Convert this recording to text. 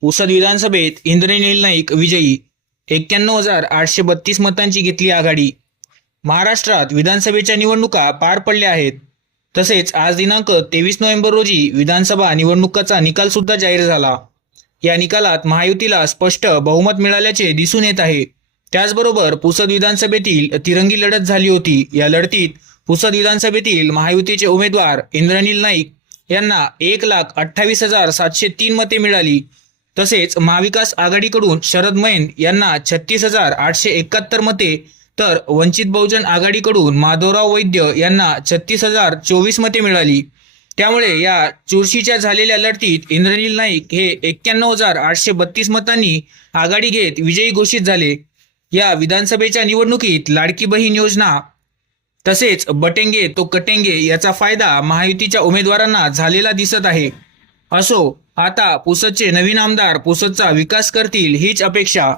पुसद विधानसभेत इंद्रनील नाईक विजयी. एक्क्याण्णव हजार आठशे बत्तीस मतांची घेतली आघाडी. महाराष्ट्रात विधानसभेच्या निवडणुका पार पडल्या आहेत. तसेच आज दिनांक तेवीस नोव्हेंबर रोजी विधानसभा निवडणुकाचा निकाल सुद्धा जाहीर झाला. या निकालात महायुतीला स्पष्ट बहुमत मिळाल्याचे दिसून येत आहे. त्याचबरोबर पुसद विधानसभेतील तिरंगी लढत झाली होती. या लढतीत पुसद विधानसभेतील महायुतीचे उमेदवार इंद्रनील नाईक यांना एक लाख अठ्ठावीस हजार सातशे तीन मते मिळाली. तसेच महाविकास आघाडीकडून शरद मैन यांना छत्तीस हजार आठशे एकाहत्तर मते तर वंचित बहुजन आघाडीकडून माधवराव वैद्य यांना छत्तीस हजार चोवीस मते मिळाली. त्यामुळे या चुरशीच्या झालेल्या लढतीत इंद्रनील नाईक हे एक्क्याण्णव हजार आठशे बत्तीस मतांनी आघाडी घेत विजयी घोषित झाले. या विधानसभेच्या निवडणुकीत लाडकी बहीण योजना तसेच बटेंगे तो कटेंगे याचा फायदा महायुतीच्या उमेदवारांना झालेला दिसत आहे. असो आता पुसदचे नवीन आमदार पुसदचा विकास करतील हीच अपेक्षा.